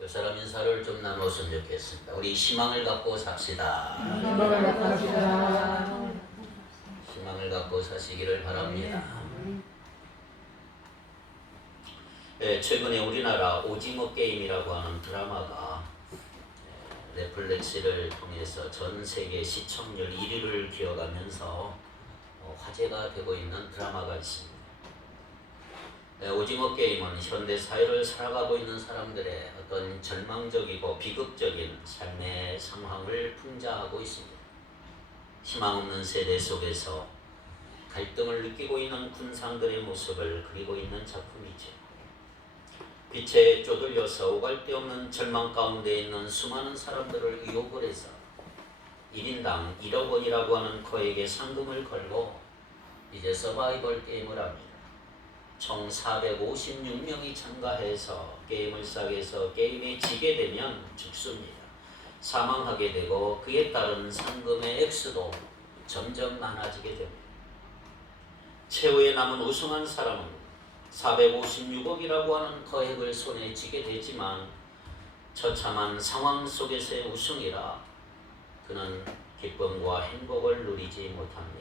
그 사람 인사를 좀 나눴으면 좋겠습니다. 우리 희망을 갖고 삽시다. 희망을 갖고 사시기를 바랍니다. 네, 최근에 우리나라 오징어 게임이라고 하는 드라마가 넷플릭스를 통해서 전 세계 시청률 1위를 기록하면서 화제가 되고 있는 드라마가 있습니다. 오징어 게임은 현대 사회를 살아가고 있는 사람들의 어떤 절망적이고 비극적인 삶의 상황을 풍자하고 있습니다. 희망 없는 세대 속에서 갈등을 느끼고 있는 군상들의 모습을 그리고 있는 작품이죠. 빛에 쪼들려서 오갈 데 없는 절망 가운데 있는 수많은 사람들을 유혹을 해서 1인당 1억 원이라고 하는 거액의 상금을 걸고 이제 서바이벌 게임을 합니다. 총 456명이 참가해서 게임을 시작해서 게임에 지게 되면 죽습니다. 사망하게 되고 그에 따른 상금의 액수도 점점 많아지게 됩니다. 최후에 남은 우승한 사람은 456억이라고 하는 거액을 손에 쥐게 되지만 처참한 상황 속에서의 우승이라 그는 기쁨과 행복을 누리지 못합니다.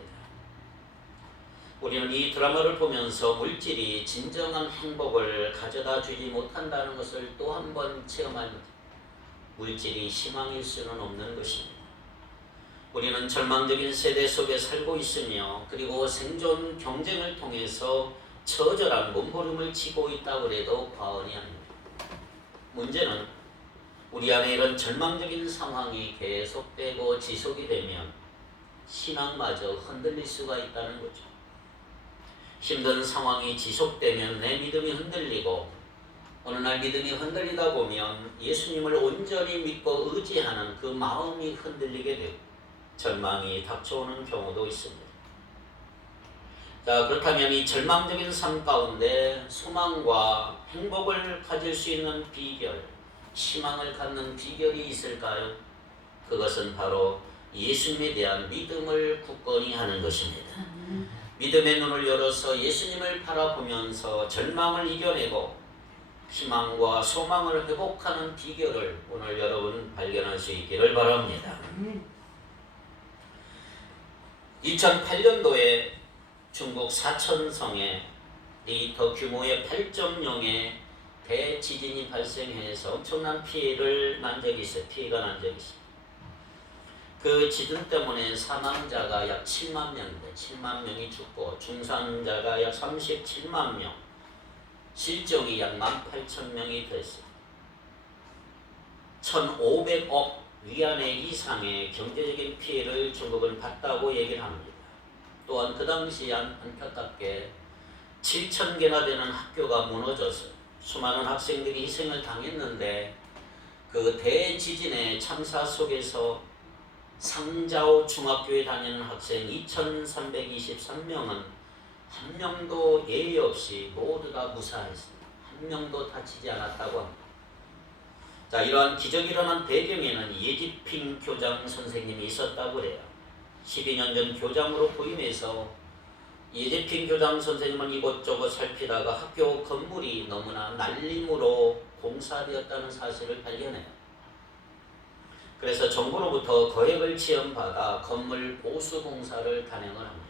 우리는 이 드라마를 보면서 물질이 진정한 행복을 가져다 주지 못한다는 것을 또 한 번 체험합니다. 물질이 희망일 수는 없는 것입니다. 우리는 절망적인 세대 속에 살고 있으며 그리고 생존 경쟁을 통해서 처절한 몸부림을 치고 있다고 해도 과언이 아닙니다. 문제는 우리 안에 이런 절망적인 상황이 계속되고 지속이 되면 신앙마저 흔들릴 수가 있다는 거죠. 힘든 상황이 지속되면 내 믿음이 흔들리고 어느 날 믿음이 흔들리다 보면 예수님을 온전히 믿고 의지하는 그 마음이 흔들리게 되고 절망이 닥쳐오는 경우도 있습니다. 자, 그렇다면 이 절망적인 삶 가운데 소망과 행복을 가질 수 있는 비결, 희망을 갖는 비결이 있을까요? 그것은 바로 예수님에 대한 믿음을 굳건히 하는 것입니다. 믿음의 눈을 열어서 예수님을 바라보면서 절망을 이겨내고 희망과 소망을 회복하는 비결을 오늘 여러분 발견할 수 있기를 바랍니다. 2008년도에 중국 사천성에 리히터 규모의 8.0의 대지진이 발생해서 엄청난 피해가 난 적이 있습니다. 그 지진 때문에 사망자가 약 7만 명인데 7만 명이 죽고 중상자가 약 37만 명, 실종이 약 18,000명이 됐습니다. 1,500억 위안의 이상의 경제적인 피해를 중국은 봤다고 얘기를 합니다. 또한 그 당시 안타깝게 7,000개나 되는 학교가 무너져서 수많은 학생들이 희생을 당했는데 그 대지진의 참사 속에서 상자오 중학교에 다니는 학생 2,323명은 한 명도 예의 없이 모두 다 무사했습니다. 한 명도 다치지 않았다고 합니다. 자, 이러한 기적이 일어난 배경에는 예지핑 교장 선생님이 있었다고 해요. 12년 전 교장으로 부임해서 예지핑 교장 선생님은 이곳저곳 살피다가 학교 건물이 너무나 날림으로 공사되었다는 사실을 발견해요. 그래서 정부로부터 거액을 지원받아 건물 보수 공사를 단행을 합니다.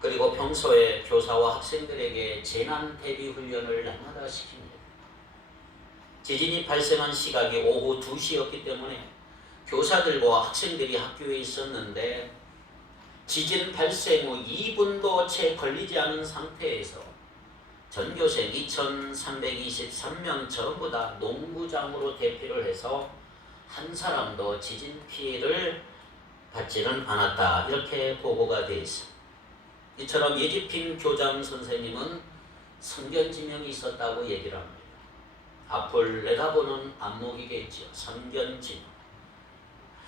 그리고 평소에 교사와 학생들에게 재난 대비 훈련을 날마다 시킵니다. 지진이 발생한 시각이 오후 2시였기 때문에 교사들과 학생들이 학교에 있었는데 지진 발생 후 2분도 채 걸리지 않은 상태에서 전교생 2,323명 전부 다 농구장으로 대피를 해서 한 사람도 지진 피해를 받지는 않았다. 이렇게 보고가 되어 있습니다. 이처럼 예지핑 교장 선생님은 선견지명이 있었다고 얘기를 합니다. 앞을 내다보는 안목이겠죠. 선견지명.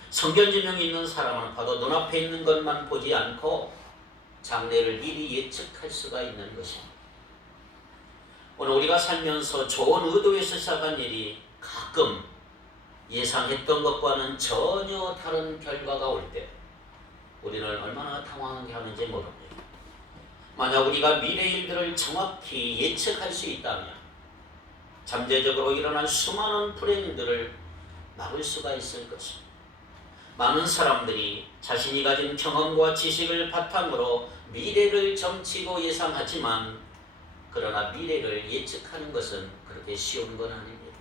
선견지명이 있는 사람은 바로 눈앞에 있는 것만 보지 않고 장래를 미리 예측할 수가 있는 것입니다. 오늘 우리가 살면서 좋은 의도에서 시작한 일이 가끔 예상했던 것과는 전혀 다른 결과가 올 때 우리는 얼마나 당황하게 하는지 모릅니다. 만약 우리가 미래 일들을 정확히 예측할 수 있다면 잠재적으로 일어날 수많은 불행들을 막을 수가 있을 것입니다. 많은 사람들이 자신이 가진 경험과 지식을 바탕으로 미래를 점치고 예상하지만 그러나 미래를 예측하는 것은 그렇게 쉬운 건 아닙니다.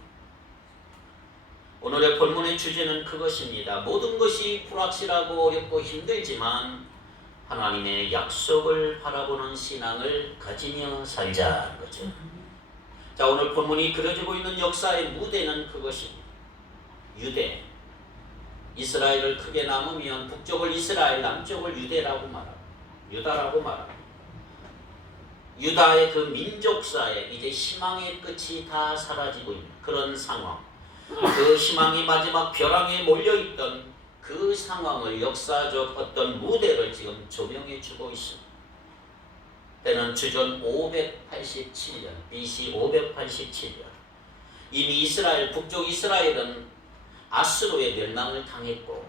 오늘의 본문의 주제는 그것입니다. 모든 것이 불확실하고 어렵고 힘들지만 하나님의 약속을 바라보는 신앙을 가지며 살자는 거죠. 자, 오늘 본문이 그려지고 있는 역사의 무대는 그것입니다. 유대, 이스라엘을 크게 나누면 북쪽을 이스라엘, 남쪽을 유대라고 말합니다. 유다라고 말합니다. 유다의 그 민족사에 이제 희망의 끝이 다 사라지고 있는 그런 상황, 그 희망이 마지막 벼랑에 몰려있던 그 상황을 역사적 어떤 무대를 지금 조명해 주고 있습니다. 때는 주전 587년, BC 587년. 이미 이스라엘, 북쪽 이스라엘은 아수르의 멸망을 당했고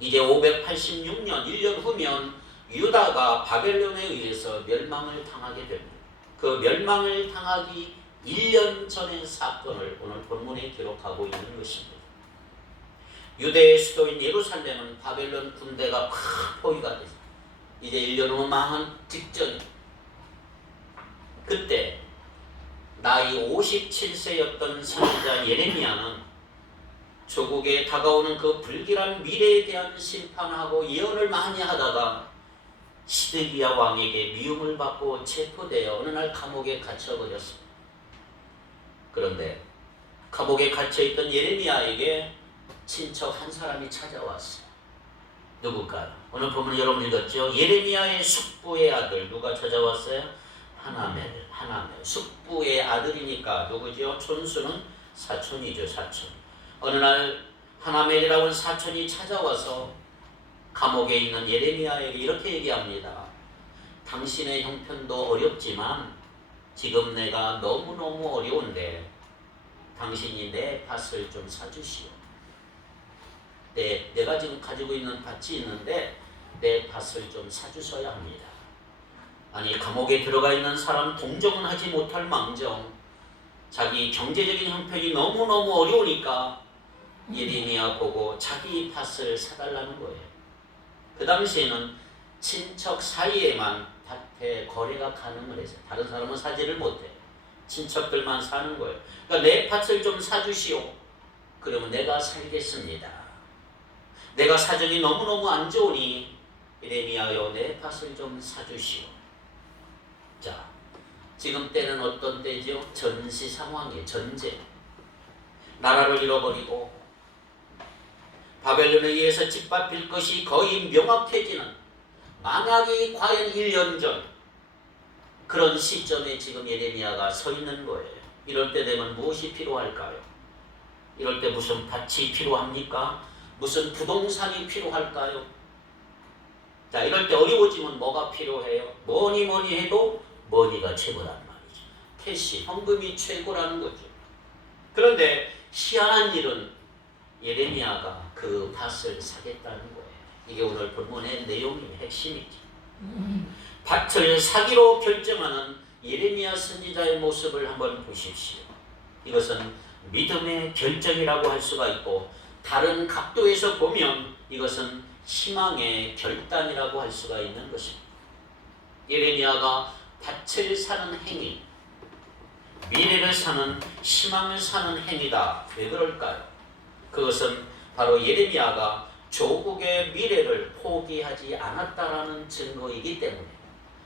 이제 586년, 1년 후면 유다가 바벨론에 의해서 멸망을 당하게 됩니다. 그 멸망을 당하기 1년 전의 사건을 오늘 본문에 기록하고 있는 것입니다. 유대의 수도인 예루살렘은 바벨론 군대가 팍 포위가 됐습니다. 이제 1년 후 망한 직전입니다. 그때 나이 57세였던 선지자 예레미야는 조국에 다가오는 그 불길한 미래에 대한 심판하고 예언을 많이 하다가 시드기야 왕에게 미움을 받고 체포되어 어느 날 감옥에 갇혀버렸습니다. 그런데 감옥에 갇혀있던 예레미야에게 친척 한 사람이 찾아왔어요. 누굴까요? 오늘 보면 여러분 읽었죠? 예레미야의 숙부의 아들. 누가 찾아왔어요? 하나멜. 숙부의 아들이니까 누구죠? 촌수는 사촌이죠. 사촌. 어느 날 하나멜이라고 하는 사촌이 찾아와서 감옥에 있는 예레미야에게 이렇게 얘기합니다. 당신의 형편도 어렵지만 지금 내가 너무너무 어려운데 당신이 내 밭을 좀 사주시오. 내가 지금 가지고 있는 밭이 있는데 내 밭을 좀 사주셔야 합니다. 아니, 감옥에 들어가 있는 사람 동정은 하지 못할 망정 자기 경제적인 형편이 너무너무 어려우니까 예레미야 보고 자기 밭을 사달라는 거예요. 그 당시에는 친척 사이에만 밭에 거래가 가능을 했어요. 다른 사람은 사지를 못해요. 친척들만 사는 거예요. 그러니까 내 밭을 좀 사주시오. 그러면 내가 살겠습니다. 내가 사정이 너무너무 안 좋으니 예레미야여 내 밭을 좀 사주시오. 자, 지금 때는 어떤 때죠? 전시 상황이에요. 전쟁. 나라를 잃어버리고 바벨론에 의해서 짓밟힐 것이 거의 명확해지는 만약이 과연 1년 전 그런 시점에 지금 예레미야가 서 있는 거예요. 이럴 때 되면 무엇이 필요할까요? 이럴 때 무슨 밭이 필요합니까? 무슨 부동산이 필요할까요? 자, 이럴 때 어려워지면 뭐가 필요해요? 뭐니 해도 머니가 최고란 말이죠. 캐시, 현금이 최고라는 거죠. 그런데 희한한 일은 예레미야가 그 밭을 사겠다는 거예요. 이게 오늘 본문의 내용의 핵심이죠. 밭을 사기로 결정하는 예레미야 선지자의 모습을 한번 보십시오. 이것은 믿음의 결정이라고 할 수가 있고 다른 각도에서 보면 이것은 희망의 결단이라고 할 수가 있는 것입니다. 예레미야가 밭을 사는 행위, 미래를 사는 희망을 사는 행위다. 왜 그럴까요? 그것은 바로 예레미야가 조국의 미래를 포기하지 않았다라는 증거이기 때문에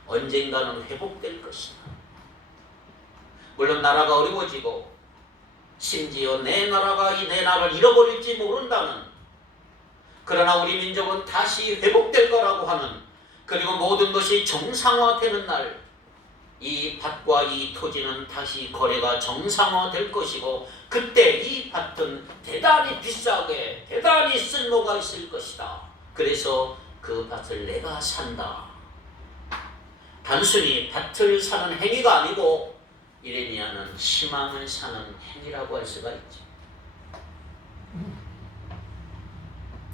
언젠가는 회복될 것이다. 물론 나라가 어려워지고 심지어 내 나라가 내 나라를 잃어버릴지 모른다는, 그러나 우리 민족은 다시 회복될 거라고 하는, 그리고 모든 것이 정상화되는 날 이 밭과 이 토지는 다시 거래가 정상화될 것이고 그때 이 밭은 대단히 비싸게 대단히 쓸모가 있을 것이다. 그래서 그 밭을 내가 산다. 단순히 밭을 사는 행위가 아니고 예레미야는 희망을 사는 행위라고 할 수가 있죠.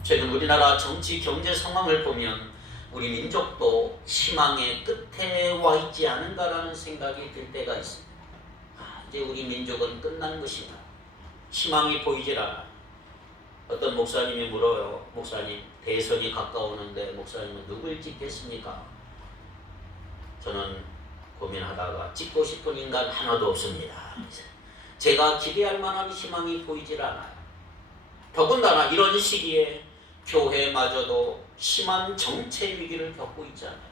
최근 우리나라 정치 경제 상황을 보면 우리 민족도 희망의 끝에 와 있지 않은가라는 생각이 들 때가 있습니다. 이제 우리 민족은 끝난 것인가? 희망이 보이질 않아. 어떤 목사님이 물어요. 목사님, 대선이 가까우는데 목사님은 누굴 찍겠습니까? 저는 고민하다가 찍고 싶은 인간 하나도 없습니다. 제가 기대할 만한 희망이 보이질 않아요. 더군다나 이런 시기에 교회마저도 심한 정체 위기를 겪고 있잖아요.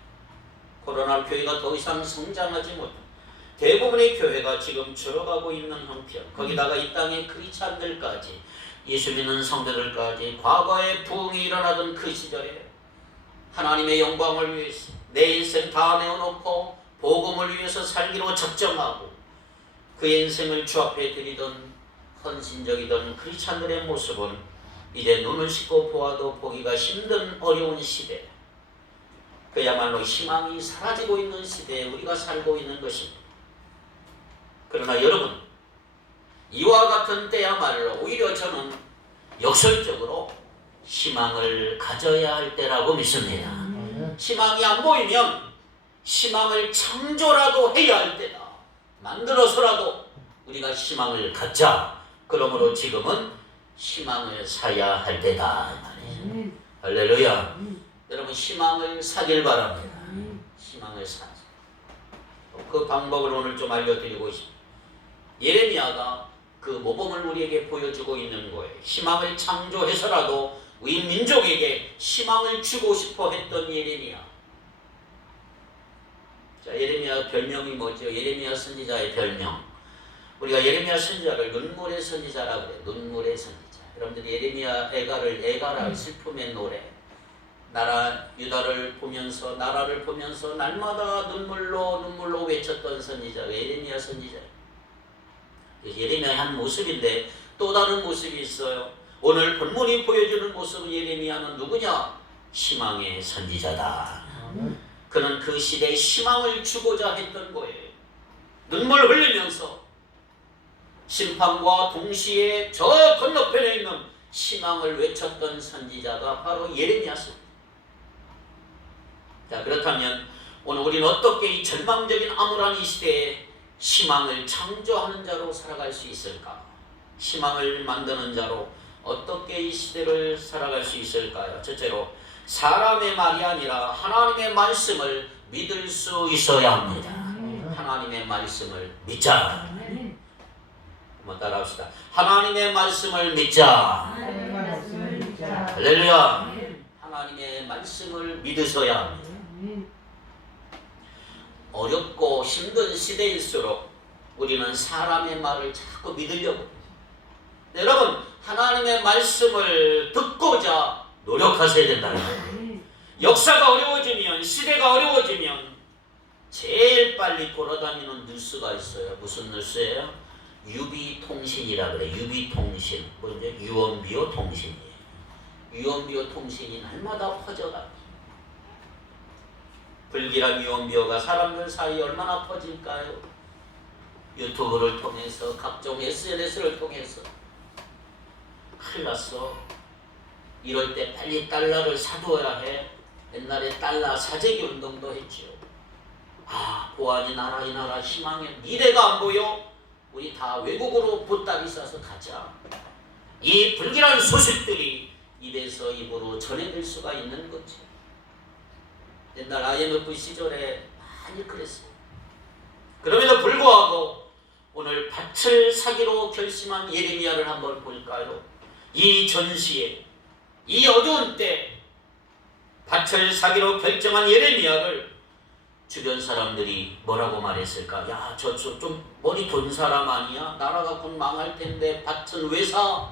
코로나 교회가 더 이상 성장하지 못해 대부분의 교회가 지금 줄어가고 있는 형편, 거기다가 이 땅의 크리스찬들까지, 예수 믿는 성도들까지 과거에 부흥이 일어나던 그 시절에 하나님의 영광을 위해서 내 인생 다 내어놓고 복음을 위해서 살기로 작정하고 그 인생을 주 앞에 드리던 헌신적이던 크리스찬들의 모습은 이제 눈을 씻고 보아도 보기가 힘든 어려운 시대, 그야말로 희망이 사라지고 있는 시대에 우리가 살고 있는 것입니다. 그러나 여러분, 이와 같은 때야말로 오히려 저는 역설적으로 희망을 가져야 할 때라고 믿습니다. 희망이 안 보이면 희망을 창조라도 해야 할 때다. 만들어서라도 우리가 희망을 갖자. 그러므로 지금은 희망을 사야 할 때다. 할렐루야. 여러분, 희망을 사길 바랍니다. 희망을 사자. 그 방법을 오늘 좀 알려드리고 싶습니다. 예레미야가 그 모범을 우리에게 보여주고 있는 거예요. 희망을 창조해서라도 우리 민족에게 희망을 주고 싶어 했던 예레미야. 자, 예레미야 별명이 뭐죠? 예레미야 선지자의 별명. 우리가 예레미야 선지자를 눈물의 선지자라고 그래요. 눈물의 선지자. 여러분들이 예레미야 애가라 슬픔의 노래. 유다를 보면서, 나라를 보면서 날마다 눈물로 외쳤던 선지자가 예레미야 선지자. 예레미야의 한 모습인데 또 다른 모습이 있어요. 오늘 본문이 보여주는 모습은 예레미야는 누구냐? 희망의 선지자다. 그는 그 시대에 희망을 주고자 했던 거예요. 눈물 흘리면서 심판과 동시에 저 건너편에 있는 희망을 외쳤던 선지자가 바로 예레미야 선지자. 자, 그렇다면 오늘 우리는 어떻게 이 절망적인 암울한 이 시대에 희망을 창조하는 자로 살아갈 수 있을까? 희망을 만드는 자로 어떻게 이 시대를 살아갈 수 있을까요? 첫째로 사람의 말이 아니라 하나님의 말씀을 믿을 수 있어야 합니다. 하나님의 말씀을 믿자. 한번 따라합시다. 하나님의 말씀을 믿자. 할렐루야. 하나님의 말씀을 믿으셔야 합니다. 어렵고 힘든 시대일수록 우리는 사람의 말을 자꾸 믿으려고 해요. 여러분, 하나님의 말씀을 듣고자 노력하셔야 된다는 거예요. 역사가 어려워지면, 시대가 어려워지면 제일 빨리 돌아다니는 뉴스가 있어요. 무슨 뉴스예요? 유비통신이라 그래. 유비통신. 먼저 유언비어 통신이에요. 유언비어 통신이 날마다 퍼져가요. 불길한 유언비어가 사람들 사이에 얼마나 퍼질까요? 유튜브를 통해서, 각종 SNS를 통해서. 큰일 났어. 이럴 때 빨리 달러를 사두어야 해. 옛날에 달러 사재기 운동도 했지요. 보안이 나라 이 나라 희망의 미래가 안 보여? 우리 다 외국으로 보따리 싸서 가자. 이 불길한 소식들이 입에서 입으로 전해질 수가 있는 거죠. 옛날 IMF 시절에 많이 그랬어요. 그럼에도 불구하고 오늘 밭을 사기로 결심한 예레미야를 한번 볼까요? 이 전시에, 이 어두운 때 밭을 사기로 결정한 예레미야를 주변 사람들이 뭐라고 말했을까? 야, 저 좀 머리 돈 사람 아니야? 나라가 곧 망할 텐데 밭은 왜 사?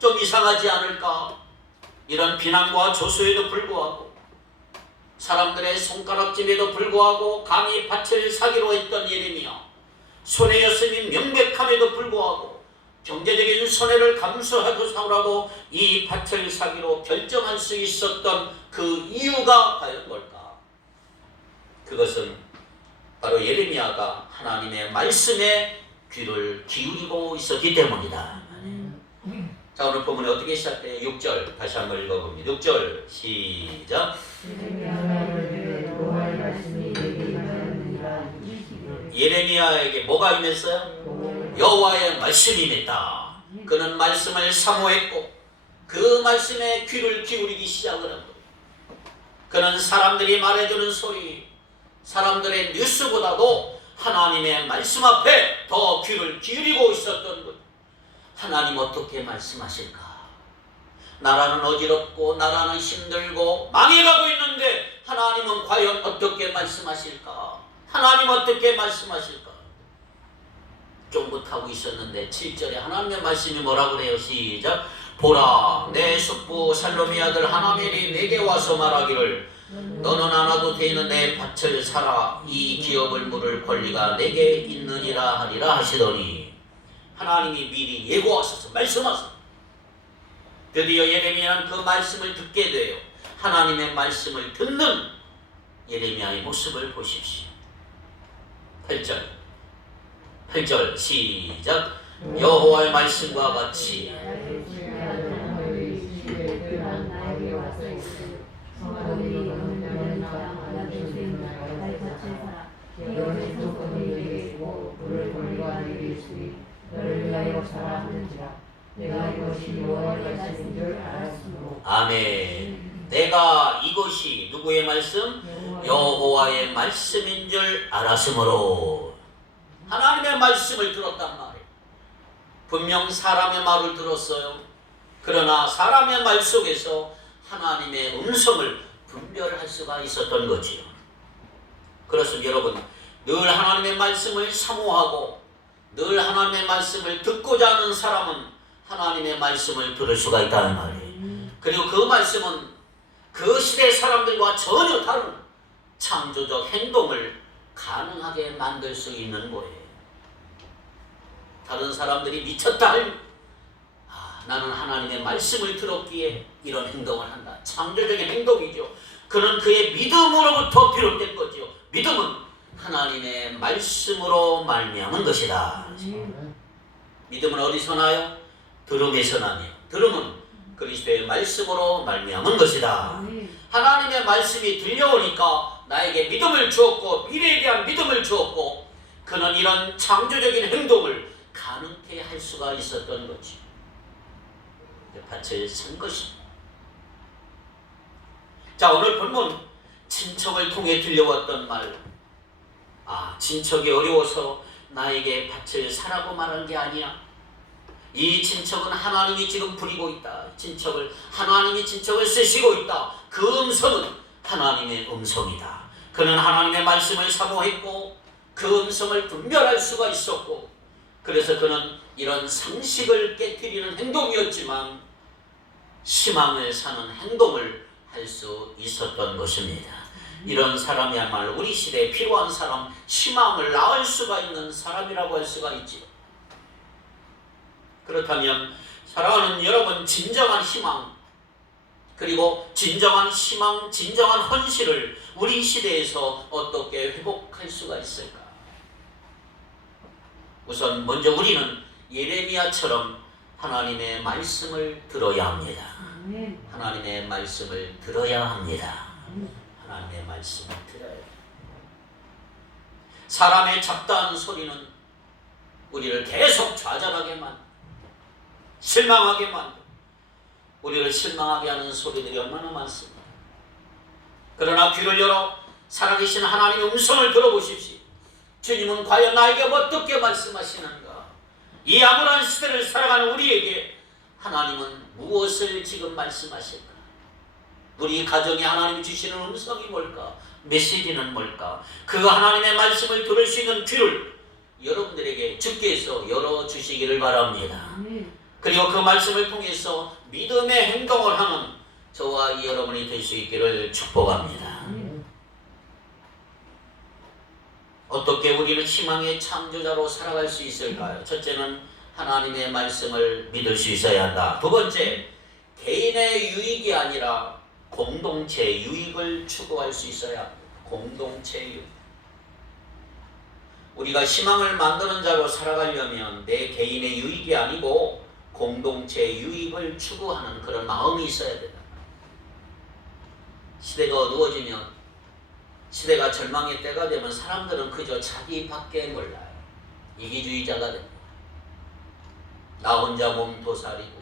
좀 이상하지 않을까? 이런 비난과 조소에도 불구하고, 사람들의 손가락질에도 불구하고 감히 밭을 사기로 했던 예레미야, 손해였음이 명백함에도 불구하고 경제적인 손해를 감수하고 이 밭을 사기로 결정할 수 있었던 그 이유가 과연 뭘까? 그것은 바로 예레미야가 하나님의 말씀에 귀를 기울이고 있었기 때문이다. 자, 오늘 본문이 어떻게 시작돼요? 6절 다시 한번 읽어봅니다. 6절 시작. 예레미야에게 뭐가 임했어요? 여호와의 말씀이 임했다. 그는 말씀을 사모했고 그 말씀에 귀를 기울이기 시작을 한 거예요. 그는 사람들이 말해주는 소리, 사람들의 뉴스보다도 하나님의 말씀 앞에 더 귀를 기울이고 있었던 거예요. 하나님 어떻게 말씀하실까? 나라는 어지럽고 나라는 힘들고 망해가고 있는데 하나님은 과연 어떻게 말씀하실까? 하나님 어떻게 말씀하실까? 쫑긋하고 있었는데 7절에 하나님의 말씀이 뭐라 그래요? 시작. 보라, 내 숙부 살롬의 아들 하나멜이 내게 와서 말하기를 너는 안 와도 되는 내 밭을 사라. 이 기업을 물을 권리가 내게 있느니라 하리라 하시더니 하나님이 미리 예고하셔서 말씀하셨어요. 드디어 예레미야는 그 말씀을 듣게 돼요. 하나님의 말씀을 듣는 예레미야의 모습을 보십시오. 8절 시작. 여호와의 말씀과 같이 아멘. 내가 이것이 누구의 말씀? 여호와의 말씀인 줄 알았으므로. 하나님의 말씀을 들었단 말이에요. 분명 사람의 말을 들었어요. 그러나 사람의 말 속에서 하나님의 음성을 분별할 수가 있었던 거지요. 그렇습니다. 여러분, 늘 하나님의 말씀을 사모하고 늘 하나님의 말씀을 듣고자 하는 사람은 하나님의 말씀을 들을 수가 있다는 말이에요. 그리고 그 말씀은 그 시대 사람들과 전혀 다른 창조적 행동을 가능하게 만들 수 있는 거예요. 다른 사람들이 미쳤다. 나는 하나님의 말씀을 들었기에 이런 행동을 한다. 창조적인 행동이죠. 그는 그의 믿음으로부터 비롯된 거죠. 믿음은 하나님의 말씀으로 말미암은 것이다. 믿음은 어디서 나요? 들음에서 나며 들음은 그리스도의 말씀으로 말미암은 것이다. 하나님의 말씀이 들려오니까 나에게 믿음을 주었고 미래에 대한 믿음을 주었고 그는 이런 창조적인 행동을 가능케 할 수가 있었던 거지. 밭을 산 것입니다. 자, 오늘 본문 친척을 통해 들려왔던 말. 친척이 어려워서 나에게 밭을 사라고 말한 게 아니야. 이 친척은 하나님이 지금 부리고 있다. 하나님이 친척을 쓰시고 있다. 그 음성은 하나님의 음성이다. 그는 하나님의 말씀을 사모했고 그 음성을 분별할 수가 있었고 그래서 그는 이런 상식을 깨트리는 행동이었지만 희망을 사는 행동을 할 수 있었던 것입니다. 이런 사람이야말로 우리 시대에 필요한 사람, 희망을 낳을 수가 있는 사람이라고 할 수가 있지요. 그렇다면 사랑하는 여러분, 진정한 희망 그리고 진정한 희망, 진정한 헌신을 우리 시대에서 어떻게 회복할 수가 있을까? 우선 먼저 우리는 예레미야처럼 하나님의 말씀을 들어야 합니다. 하나님의 말씀을 들어야 합니다. 하나님의 말씀을 들어야 합니다. 사람의 잡다한 소리는 우리를 계속 좌절하게만, 실망하게만, 우리를 실망하게 하는 소리들이 얼마나 많습니다. 그러나 귀를 열어 살아계신 하나님의 음성을 들어보십시오. 주님은 과연 나에게 어떻게 말씀하시는가? 이 암울한 시대를 살아가는 우리에게 하나님은 무엇을 지금 말씀하실까? 우리 가정에 하나님이 주시는 음성이 뭘까? 메시지는 뭘까? 그 하나님의 말씀을 들을 수 있는 귀를 여러분들에게 주께서 열어주시기를 바랍니다. 그리고 그 말씀을 통해서 믿음의 행동을 하는 저와 이 여러분이 될 수 있기를 축복합니다. 어떻게 우리는 희망의 창조자로 살아갈 수 있을까요? 첫째는 하나님의 말씀을 믿을 수 있어야 한다. 두 번째, 개인의 유익이 아니라 공동체 유익을 추구할 수 있어야 합니다. 공동체 유익. 우리가 희망을 만드는 자로 살아가려면 내 개인의 유익이 아니고 공동체 유익을 추구하는 그런 마음이 있어야 된다. 시대가 어두워지면 시대가 절망의 때가 되면 사람들은 그저 자기밖에 몰라요. 이기주의자가 됩니다. 나 혼자 몸도살이고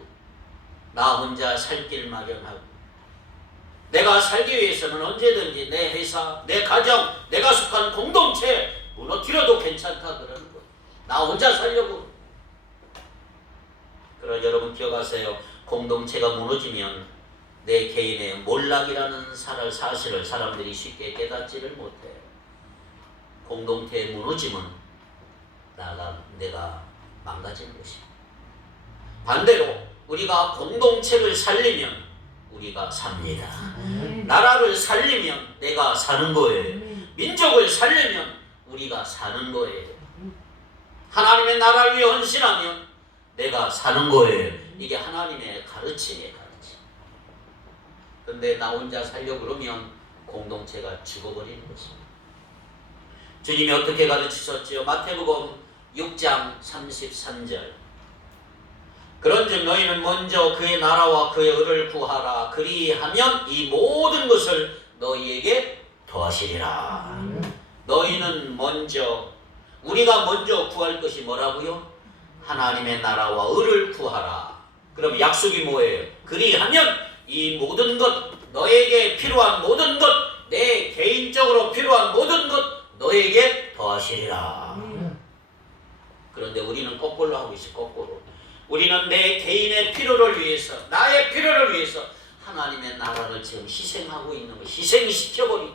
나 혼자 살 길 마련하고 내가 살기 위해서는 언제든지 내 회사, 내 가정, 내가 속한 공동체 무너뜨려도 괜찮다 그러는 거예요. 나 혼자 살려고. 그러나 여러분 기억하세요. 공동체가 무너지면 내 개인의 몰락이라는 사실을 사람들이 쉽게 깨닫지를 못해요. 공동체의 무너짐은 내가 망가지는 것입니다. 반대로 우리가 공동체를 살리면 우리가 삽니다. 나라를 살리면 내가 사는 거예요. 민족을 살리면 우리가 사는 거예요. 하나님의 나라를 위해 헌신하면 내가 사는 거예요. 이게 하나님의 가르침이에요. 그런데 나 혼자 살려고 그러면 공동체가 죽어버리는 것입니다. 주님이 어떻게 가르치셨지요? 마태복음 6장 33절. 그런즉 너희는 먼저 그의 나라와 그의 의를 구하라. 그리하면 이 모든 것을 너희에게 더하시리라. 너희는 먼저, 우리가 먼저 구할 것이 뭐라고요? 하나님의 나라와 의를 구하라. 그럼 약속이 뭐예요? 그리하면 이 모든 것, 너에게 필요한 모든 것, 내 개인적으로 필요한 모든 것 너에게 더하시리라. 그런데 우리는 거꾸로 하고 있어요. 거꾸로. 우리는 내 개인의 필요를 위해서, 나의 필요를 위해서 하나님의 나라를 지금 희생하고 있는 거, 희생시켜버리고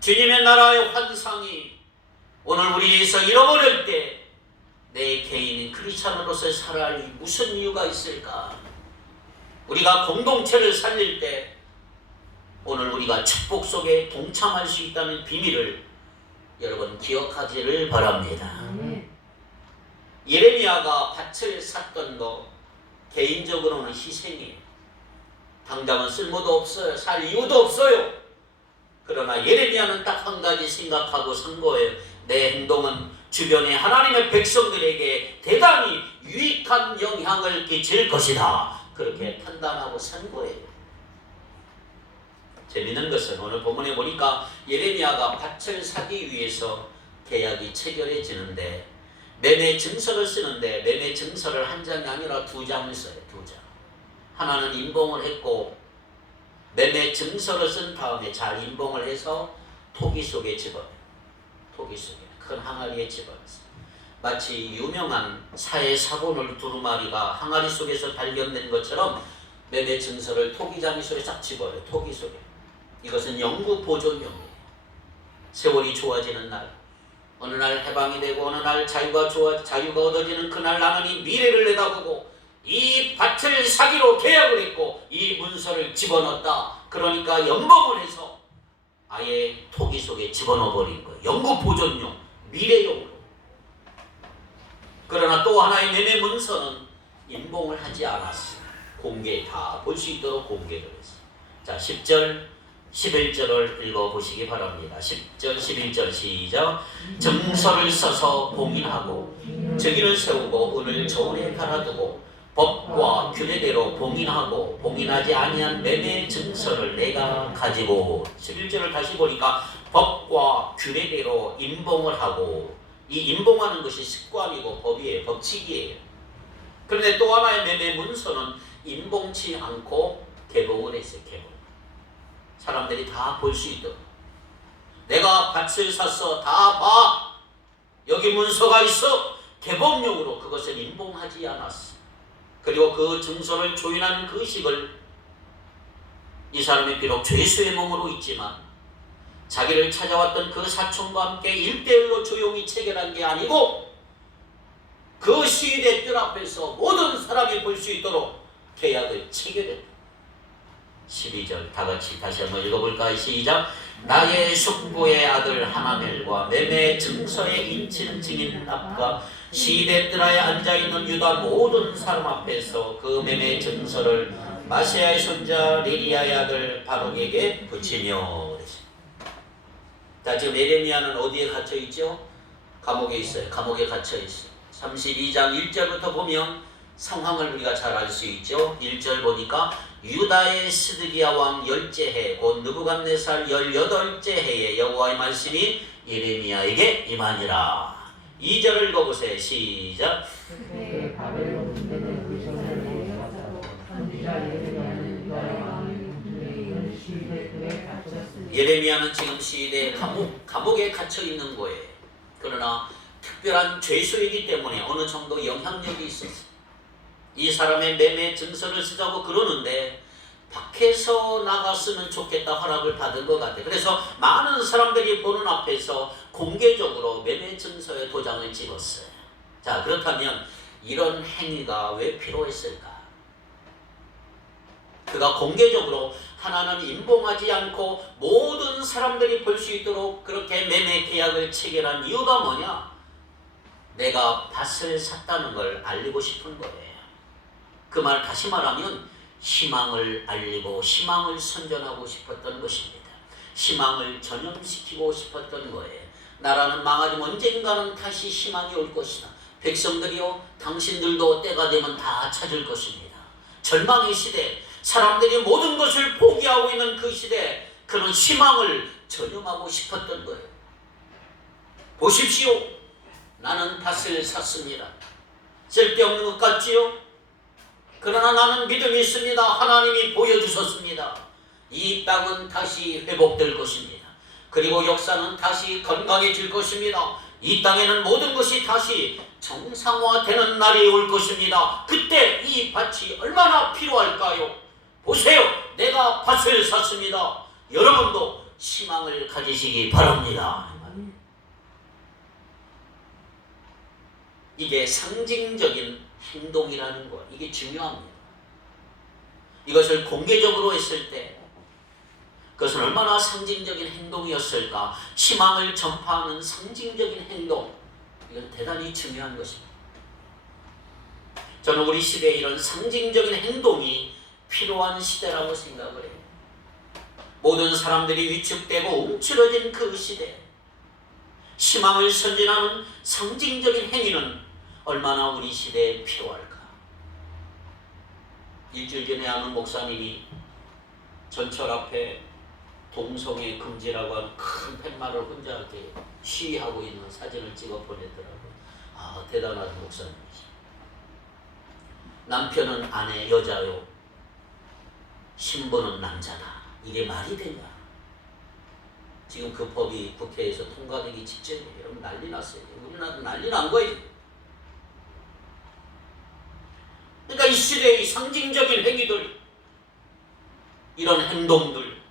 주님의 나라의 환상이 오늘 우리에서 잃어버릴 때 내 개인이 크리스찬으로서 살아야 할 무슨 이유가 있을까? 우리가 공동체를 살릴 때 오늘 우리가 축복 속에 동참할 수 있다는 비밀을 여러분 기억하기를 바랍니다. 예레미야가 밭을 샀던 거 개인적으로는 희생이에요. 당장은 쓸모도 없어요. 살 이유도 없어요. 그러나 예레미야는 딱 한 가지 생각하고 산 거예요. 내 행동은 주변의 하나님의 백성들에게 대단히 유익한 영향을 끼칠 것이다. 그렇게 판단하고 산 거예요. 재미있는 것은 오늘 본문에 보니까 예레미야가 밭을 사기 위해서 계약이 체결해지는데 매매 증서를 쓰는데 매매 증서를 한 장이 아니라 두 장을 써요. 두 장. 하나는 임봉을 했고 매매 증서를 쓴 다음에 잘 임봉을 해서 토기 속에 집어넣어요. 토기 속에 큰 항아리에 집어넣었어요. 마치 유명한 사해 사본을 두루마리가 항아리 속에서 발견된 것처럼 매매 증서를 토기장이 속에 싹 집어넣어요. 토기 속에. 이것은 영구 보존용이에요. 세월이 좋아지는 날, 어느 날 해방이 되고 어느 날 자유가 얻어지는 그날 나는 이 미래를 내다보고 이 밭을 사기로 계약을 했고 이 문서를 집어넣었다. 그러니까 연봉을 해서 아예 토기 속에 집어넣어버린 거예요. 영구 보존용, 미래용으로. 그러나 또 하나의 매매 문서는 임봉을 하지 않았어요. 공개 다 볼 수 있도록 공개를 했어요. 자, 10절 11절을 읽어보시기 바랍니다. 10절 11절 시작. 증서를 써서 봉인하고 즉위를 세우고 은을 저울에 갈아두고 법과 규례대로 봉인하고 봉인하지 아니한 매매 증서를 내가 가지고 11절을 다시 보니까 법과 규례대로 임봉을 하고 이 임봉하는 것이 습관이고 법이에요. 법칙이에요. 그런데 또 하나의 매매 문서는 임봉치 않고 개봉을 했어요. 개봉. 사람들이 다 볼 수 있도록. 내가 밭을 샀어. 다 봐. 여기 문서가 있어. 개봉용으로 그것을 임봉하지 않았어. 그리고 그 증서를 조인하는 그 식을 이 사람이 비록 죄수의 몸으로 있지만 자기를 찾아왔던 그 사촌과 함께 1대1로 조용히 체결한 게 아니고 그 시위대 뜰 앞에서 모든 사람이 볼 수 있도록 계약을 체결했다. 12절 다같이 다시 한번 읽어볼까요? 시작. 나의 숙부의 아들 하나멜과 매매 증서에 인친 증인 납과 시대 뜰하에 앉아있는 유다 모든 사람 앞에서 그 매매 증서를 마세야의 손자 레리야의 아들 바룩에게 붙이며. 자, 지금 예레미야는 어디에 갇혀있죠? 감옥에 있어요. 감옥에 갇혀있어요. 32장 1절부터 보면 상황을 우리가 잘 알 수 있죠. 1절 보니까 유다의 스드기야 왕 10째 해 곧 느부갓네살 18째 해에 여호와의 말씀이 예레미야에게 임하니라. 2절을 읽어보세요. 시작. 그때 바벨론 군대는 의성을 모여서 선지자 예레미야는 유다의 왕이 이른 시위대 굴에 갇혔으니 예레미야는 지금 시위대 감옥에 갇혀 있는 거예요. 그러나 특별한 죄수이기 때문에 어느 정도 영향력이 있었어요. 이 사람의 매매 증서를 쓰자고 그러는데 밖에서 나갔으면 좋겠다 허락을 받은 것 같아요. 그래서 많은 사람들이 보는 앞에서 공개적으로 매매 증서에 도장을 찍었어요. 자, 그렇다면 이런 행위가 왜 필요했을까? 그가 공개적으로 하나는 임봉하지 않고 모든 사람들이 볼 수 있도록 그렇게 매매 계약을 체결한 이유가 뭐냐? 내가 밭을 샀다는 걸 알리고 싶은 거예요. 그 말 다시 말하면 희망을 알리고 희망을 선전하고 싶었던 것입니다. 희망을 전염시키고 싶었던 거예요. 나라는 망하지만 언젠가는 다시 희망이 올 것이다. 백성들이요, 당신들도 때가 되면 다 찾을 것입니다. 절망의 시대, 사람들이 모든 것을 포기하고 있는 그 시대에 그런 희망을 전염하고 싶었던 거예요. 보십시오. 나는 밭을 샀습니다. 쓸데없는 것 같지요? 그러나 나는 믿음이 있습니다. 하나님이 보여주셨습니다. 이 땅은 다시 회복될 것입니다. 그리고 역사는 다시 건강해질 것입니다. 이 땅에는 모든 것이 다시 정상화되는 날이 올 것입니다. 그때 이 밭이 얼마나 필요할까요? 보세요. 내가 밭을 샀습니다. 여러분도 희망을 가지시기 바랍니다. 이게 상징적인 행동이라는 것, 이게 중요합니다. 이것을 공개적으로 했을 때 그것은 얼마나 상징적인 행동이었을까. 희망을 전파하는 상징적인 행동, 이건 대단히 중요한 것입니다. 저는 우리 시대에 이런 상징적인 행동이 필요한 시대라고 생각을 해요. 모든 사람들이 위축되고 움츠러진 그 시대, 희망을 선진하는 상징적인 행위는 얼마나 우리 시대에 필요할까. 일주일 전에 아는 목사님이 전철 앞에 동성애 금지라고 하는 큰 팻말을 혼자 이렇게 시위하고 있는 사진을 찍어 보내더라고요. 아, 대단한 목사님이죠. 남편은 아내 여자요, 신부는 남자다. 이게 말이 되냐? 지금 그 법이 국회에서 통과되기 직전이에요. 여러분 난리 났어요. 우리나라 난리 난 거예요. 그러니까 이 시대의 상징적인 행위들, 이런 행동들,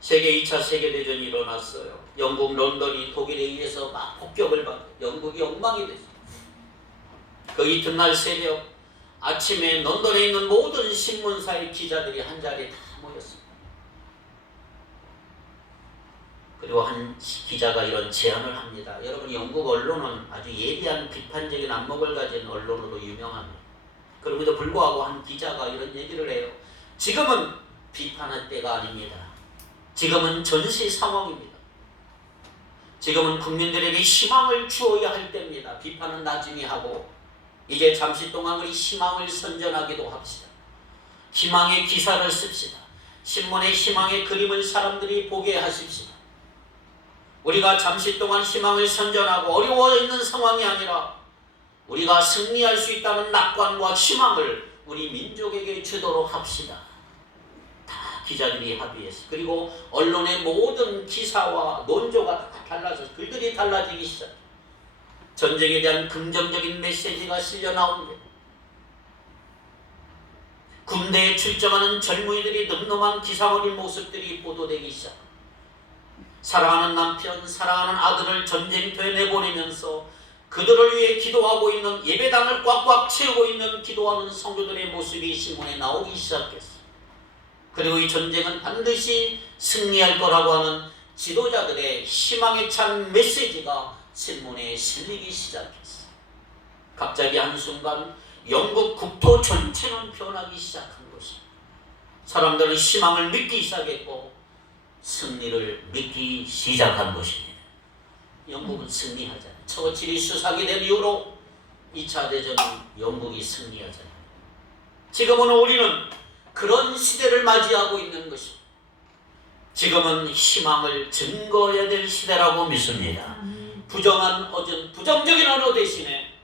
세계 2차 세계대전이 일어났어요. 영국 런던이 독일에 의해서 막 폭격을 받고 영국이 엉망이 됐어요. 그 이튿날 새벽 아침에 런던에 있는 모든 신문사의 기자들이 한자리에 다 모였습니다. 그리고 한 기자가 이런 제안을 합니다. 여러분, 영국 언론은 아주 예리한 비판적인 안목을 가진 언론으로 유명합니다. 그럼에도 불구하고 한 기자가 이런 얘기를 해요. 지금은 비판할 때가 아닙니다. 지금은 전시 상황입니다. 지금은 국민들에게 희망을 주어야 할 때입니다. 비판은 나중에 하고 이제 잠시 동안 우리 희망을 선전하기도 합시다. 희망의 기사를 씁시다. 신문에 희망의 그림을 사람들이 보게 하십시다. 우리가 잠시 동안 희망을 선전하고 어려워 있는 상황이 아니라 우리가 승리할 수 있다는 낙관과 희망을 우리 민족에게 주도록 합시다. 다 기자들이 합의했어요. 그리고 언론의 모든 기사와 논조가 다 달라져서 글들이 달라지기 시작해요. 전쟁에 대한 긍정적인 메시지가 실려 나옵니다. 군대에 출정하는 젊은이들이 늠름한 기상 어린 모습들이 보도되기 시작합니다. 사랑하는 남편, 사랑하는 아들을 전쟁터에 내보내면서 그들을 위해 기도하고 있는, 예배당을 꽉꽉 채우고 있는 기도하는 성도들의 모습이 신문에 나오기 시작했어요. 그리고 이 전쟁은 반드시 승리할 거라고 하는 지도자들의 희망에 찬 메시지가 신문에 실리기 시작했어요. 갑자기 한순간 영국 국토 전체는 변하기 시작한 것입니다. 사람들은 희망을 믿기 시작했고 승리를 믿기 시작한 것입니다. 영국은 승리하잖아요. 처칠이 수상이 된 이후로 2차 대전은 영국이 승리하잖아요. 지금은 우리는 그런 시대를 맞이하고 있는 것입니다. 지금은 희망을 증거해야 될 시대라고 믿습니다. 부정적인 언어 대신에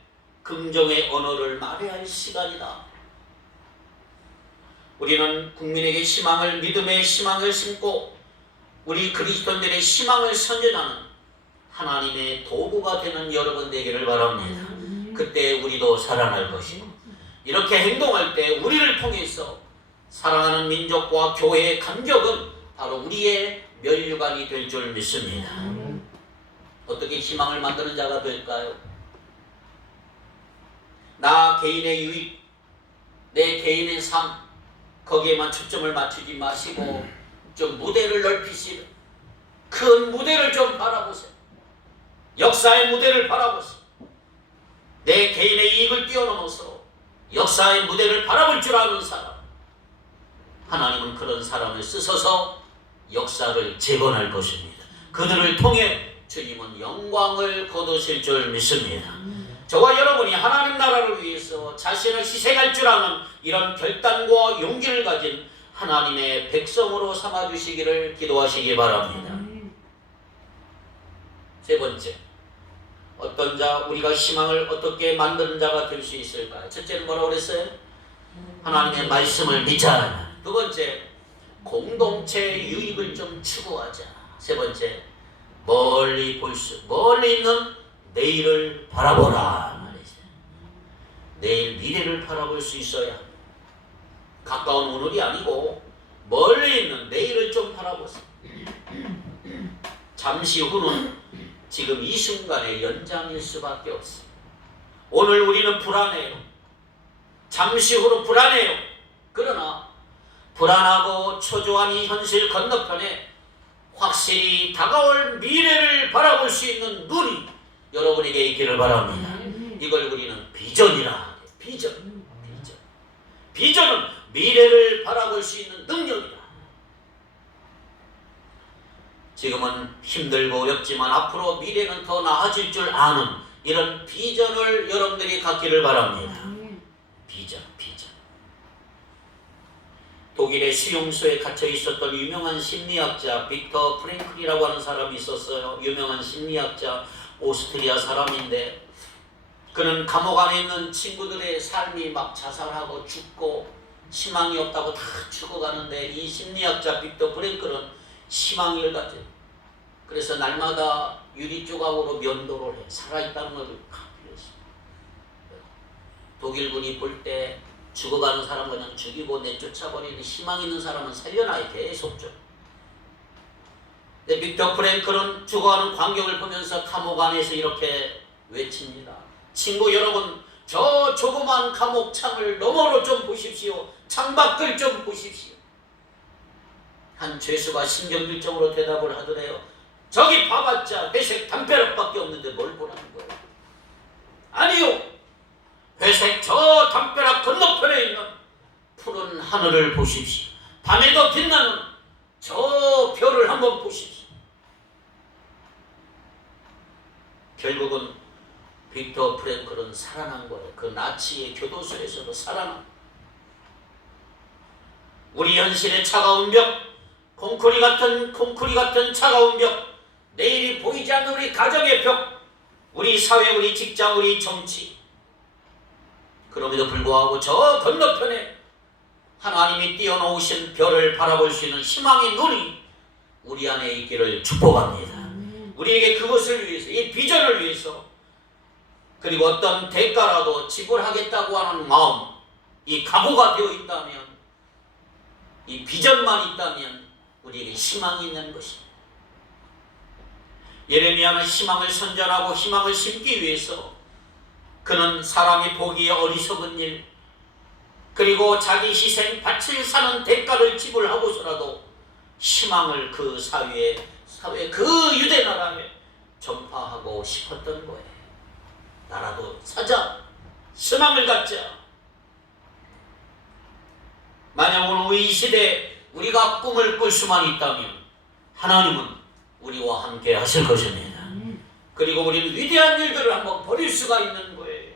긍정의 언어를 말해야 할 시간이다. 우리는 국민에게 희망을, 믿음의 희망을 심고 우리 그리스도인들의 희망을 선전하는 하나님의 도구가 되는 여러분 되기를 바랍니다. 그때 우리도 살아날 것이고, 이렇게 행동할 때 우리를 통해서 사랑하는 민족과 교회의 간격은 바로 우리의 면류관이 될 줄 믿습니다. 어떻게 희망을 만드는 자가 될까요? 나 개인의 유익, 내 개인의 삶, 거기에만 초점을 맞추지 마시고 좀 무대를 넓히시고 큰 무대를 좀 바라보세요. 역사의 무대를 바라보세요. 내 개인의 이익을 뛰어넘어서 역사의 무대를 바라볼 줄 아는 사람, 하나님은 그런 사람을 쓰셔서 역사를 재건할 것입니다. 그들을 통해 주님은 영광을 거두실 줄 믿습니다. 저와 여러분이 하나님 나라를 위해서 자신을 희생할 줄 아는 이런 결단과 용기를 가진 하나님의 백성으로 삼아주시기를 기도하시기 바랍니다. 세 번째, 어떤 자, 우리가 희망을 어떻게 만드는 자가 될 수 있을까요? 첫째는 뭐라고 그랬어요? 하나님의 말씀을 믿자. 두 번째, 공동체 유익을 좀 추구하자. 세 번째, 멀리 있는 내일을 바라보라 말이죠. 내일 미래를 바라볼 수 있어야 합니다. 가까운 오늘이 아니고 멀리 있는 내일을 좀 바라보세요. 잠시 후는 지금 이 순간의 연장일 수밖에 없어요. 오늘 우리는 불안해요. 잠시 후로 불안해요. 그러나 불안하고 초조한 이 현실 건너편에 확실히 다가올 미래를 바라볼 수 있는 눈이 여러분에게 있기를 바랍니다. 이걸 우리는 비전이라 해요. 비전은 미래를 바라볼 수 있는 능력이다. 지금은 힘들고 어렵지만 앞으로 미래는 더 나아질 줄 아는 이런 비전을 여러분들이 갖기를 바랍니다. 비전. 독일의 수용소에 갇혀 있었던 유명한 심리학자 빅터 프랭클이라고 하는 사람이 있었어요. 유명한 심리학자, 오스트리아 사람인데, 그는 감옥 안에 있는 친구들의 삶이 막 자살하고 죽고 희망이 없다고 다 죽어가는데, 이 심리학자 빅터 프랭클은 희망을 가져. 그래서 날마다 유리 조각으로 면도를 해. 살아있다는 걸 필요했어. 독일군이 볼 때 죽어가는 사람 그냥 죽이고 내쫓아버리는, 희망 있는 사람은 살려놔야 계속적. 근데 빅터 프랭클은 죽어가는 광경을 보면서 감옥 안에서 이렇게 외칩니다. 친구 여러분, 저 조그만 감옥 창을 너머로 좀 보십시오. 창밖을 좀 보십시오. 한 죄수가 신경질적으로 대답을 하더래요. 저기 봐봤자 회색 담벼락밖에 없는데 뭘 보라는 거예요? 아니요, 회색 저 담벼락 건너편에 있는 푸른 하늘을 보십시오. 밤에도 빛나는 저 별을 한번 보십시오. 결국은 빅터 프랭클은 살아난 거예요. 그 나치의 교도소에서도 살아난. 우리 현실의 차가운 벽, 콩쿠리 같은 차가운 벽, 내일이 보이지 않는 우리 가정의 벽, 우리 사회, 우리 직장, 우리 정치. 그럼에도 불구하고 저 건너편에 하나님이 띄워놓으신 별을 바라볼 수 있는 희망의 눈이 우리 안에 있기를 축복합니다. 우리에게 그것을 위해서, 이 비전을 위해서, 그리고 어떤 대가라도 지불하겠다고 하는 마음, 이 각오가 되어 있다면, 이 비전만 있다면 우리에게 희망이 있는 것입니다. 예레미야는 희망을 선전하고 희망을 심기 위해서 그는 사람이 보기에 어리석은 일, 그리고 자기 희생 밭을 사는 대가를 지불하고서라도 희망을 그 사회 그 유대 나라에 전파하고 싶었던 거예요. 나라도 사자, 희망을 갖자. 만약 오늘 이 시대에 우리가 꿈을 꿀 수만 있다면 하나님은 우리와 함께 하실 것입니다. 그리고 우리는 위대한 일들을 한번 벌일 수가 있는 거예요.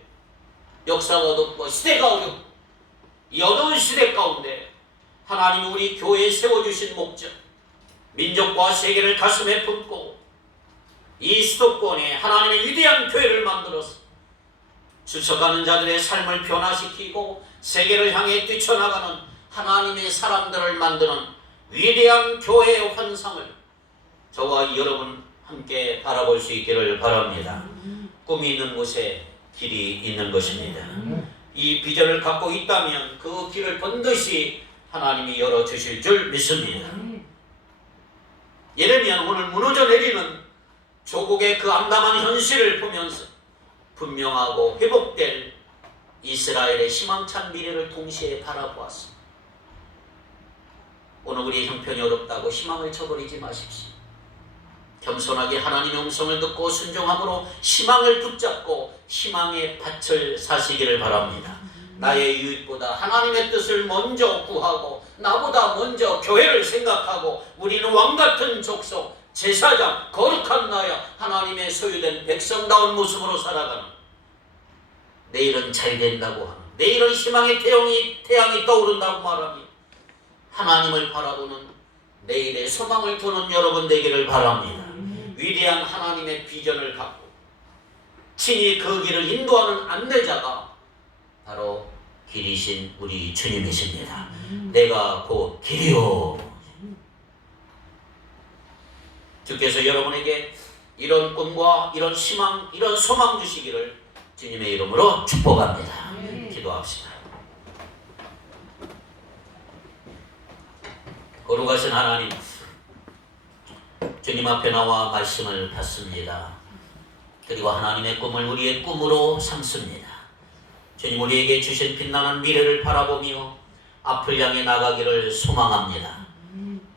역사가 어렵고 시대가 어렵고 이 어두운 시대 가운데 하나님이 우리 교회에 세워주신 목적, 민족과 세계를 가슴에 품고 이 수도권에 하나님의 위대한 교회를 만들어서 주쳐가는 자들의 삶을 변화시키고 세계를 향해 뛰쳐나가는 하나님의 사람들을 만드는 위대한 교회의 환상을 저와 여러분 함께 바라볼 수 있기를 바랍니다. 꿈이 있는 곳에 길이 있는 것입니다. 이 비전을 갖고 있다면 그 길을 번듯이 하나님이 열어주실 줄 믿습니다. 예레미야는 오늘 무너져 내리는 조국의 그 암담한 현실을 보면서 분명하고 회복될 이스라엘의 희망찬 미래를 동시에 바라보았습니다. 오늘 우리의 형편이 어렵다고 희망을 저버리지 마십시오. 겸손하게 하나님의 음성을 듣고 순종함으로 희망을 붙잡고 희망의 밭을 사시기를 바랍니다. 나의 유익보다 하나님의 뜻을 먼저 구하고 나보다 먼저 교회를 생각하고 우리는 왕같은 족속, 제사장, 거룩한 나야 하나님의 소유된 백성다운 모습으로 살아가는, 내일은 잘 된다고 하는, 내일은 희망의 태양이 떠오른다고 말하며 하나님을 바라보는 내일의 소망을 두는 여러분 되기를 바랍니다. 위대한 하나님의 비전을 갖고 친히 그 길을 인도하는 안내자가 바로 길이신 우리 주님이십니다. 내가 곧 길이요. 주께서 여러분에게 이런 꿈과 이런 희망, 이런 소망 주시기를 주님의 이름으로 축복합니다. 기도합시다. 거룩하신 하나님, 주님 앞에 나와 말씀을 받습니다. 그리고 하나님의 꿈을 우리의 꿈으로 삼습니다. 주님, 우리에게 주신 빛나는 미래를 바라보며 앞을 향해 나가기를 소망합니다.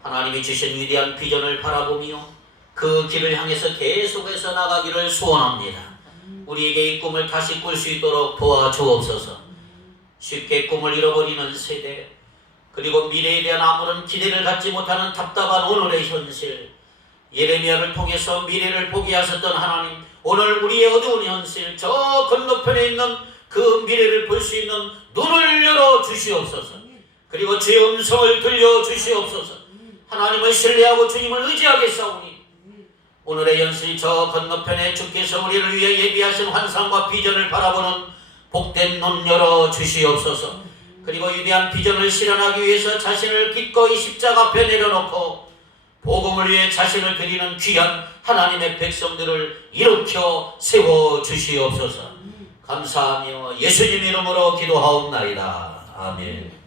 하나님이 주신 위대한 비전을 바라보며 그 길을 향해서 계속해서 나가기를 소원합니다. 우리에게 이 꿈을 다시 꿀 수 있도록 도와주옵소서. 쉽게 꿈을 잃어버리는 세대, 그리고 미래에 대한 아무런 기대를 갖지 못하는 답답한 오늘의 현실, 예레미야를 통해서 미래를 보게 하셨던 하나님, 오늘 우리의 어두운 현실, 저 건너편에 있는 그 미래를 볼 수 있는 눈을 열어 주시옵소서. 그리고 주의 음성을 들려 주시옵소서. 하나님을 신뢰하고 주님을 의지하겠사오니 오늘의 현실 저 건너편에 주께서 우리를 위해 예비하신 환상과 비전을 바라보는 복된 눈 열어 주시옵소서. 그리고 위대한 비전을 실현하기 위해서 자신을 기꺼이 십자가 앞에 내려놓고 복음을 위해 자신을 드리는 귀한 하나님의 백성들을 일으켜 세워 주시옵소서. 감사하며 예수님 이름으로 기도하옵나이다. 아멘.